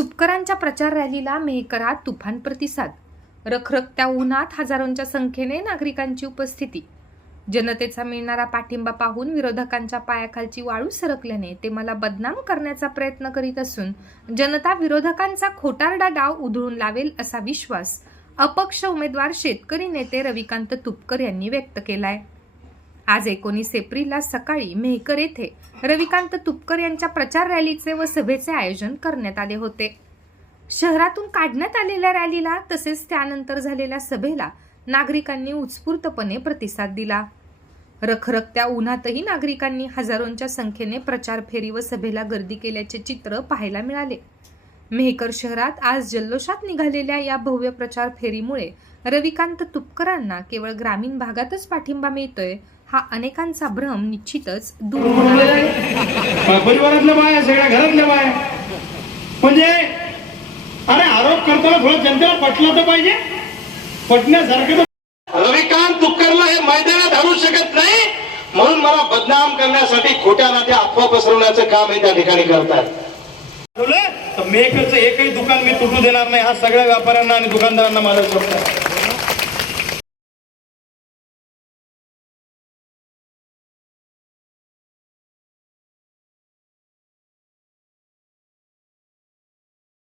तुपकरांच्या प्रचार रॅलीला मेहकरात तुफान प्रतिसाद. रखरखत्या उन्हात हजारोंच्या संख्येने नागरिकांची उपस्थिती. जनतेचा मिळणारा पाठिंबा पाहून विरोधकांच्या पायाखालची वाळू सरकल्याने ते मला बदनाम करण्याचा प्रयत्न करीत असून जनता विरोधकांचा खोटारडा डाव उधळून लावेल असा विश्वास अपक्ष उमेदवार शेतकरी नेते रविकांत तुपकर यांनी व्यक्त केलाय. आज एकोणीस एप्रिलला सकाळी मेहकर येथे रविकांत तुपकर यांच्या प्रचार रॅलीचे व सभेचे आयोजन करण्यात आले होते. शहरातून काढण्यात आलेल्या रॅलीला तसेच त्यानंतर झालेल्या सभेला नागरिकांनी उत्स्फूर्तपणे प्रतिसाद दिला. रखरखत्या उन्हातही नागरिकांनी हजारोंच्या संख्येने प्रचार फेरी व सभेला गर्दी केल्याचे चित्र पाहायला मिळाले. मेहकर शहरात आज जल्लोषात निघालेल्या या भव्य प्रचार फेरीमुळे रविकांत तुपकरांना केवळ ग्रामीण भागातच पाठिंबा मिळतोय हा अनेकांचा भ्रम निश्चितच दूर होणार आहे. परिवारातल्या बाय सगळ्या घरातल्या बाय म्हणजे अरे आरोप करताना थोडं जनतेला पटलं तर पाहिजे. पटण्यासारखं तर रविकांत तुपकरला हे मैदानात आणू शकत नाही. म्हणून मला बदनाम करण्यासाठी खोट्या नात्या अफवा पसरवण्याचं काम हे त्या ठिकाणी करतात. मेकरचं एकही दुकान मी तुटू देणार नाही. हा सगळ्या व्यापाऱ्यांना आणि दुकानदारांना माझा शब्द आहे.